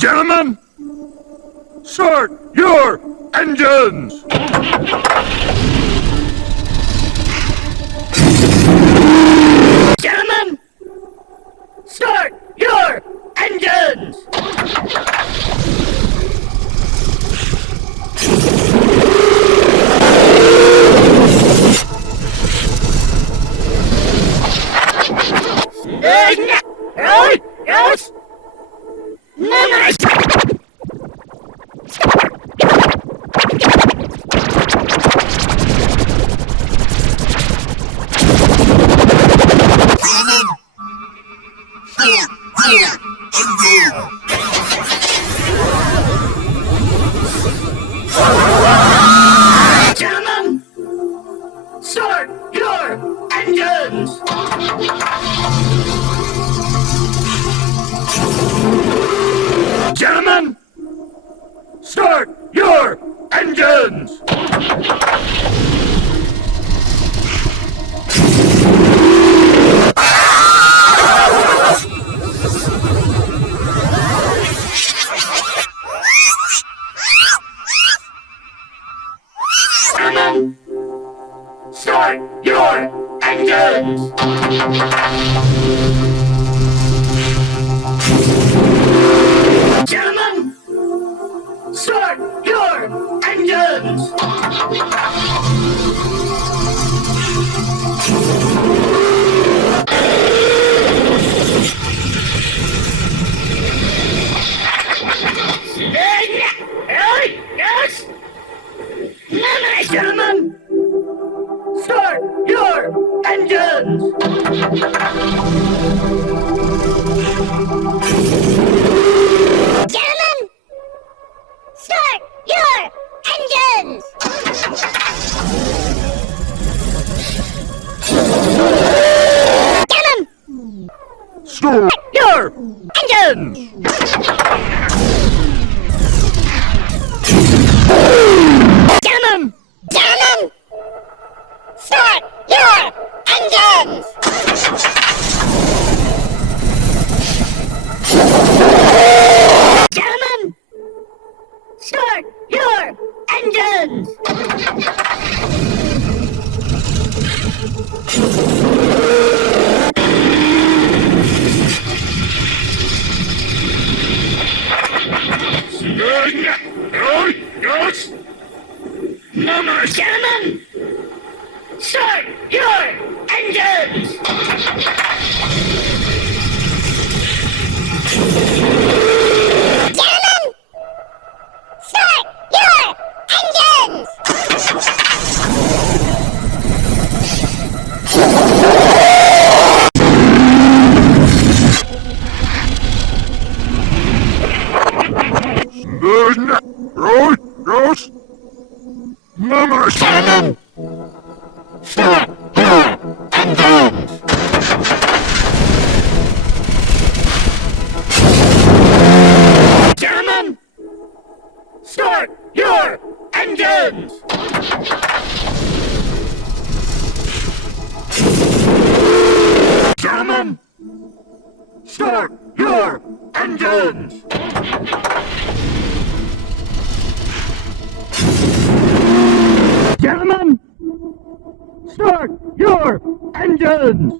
Gentlemen, start your engines! Gentlemen, start your engines! Yes! Nice! Gentlemen, start your engines! Gentlemen, start your engines! Gentlemen, start your engines! Gentlemen, start your engines! Yes! Nice, gentlemen! Start your engines! Gentlemen, start your engines! Gentlemen, start your engines! Gentlemen, start your engines! Gentlemen, start your engines! Yes! Gentlemen, start your engines! Gentlemen, start your engines! Yes! Gentlemen, start your engines! Gentlemen, start your engines! Gentlemen, start your engines! Gentlemen, start your engines!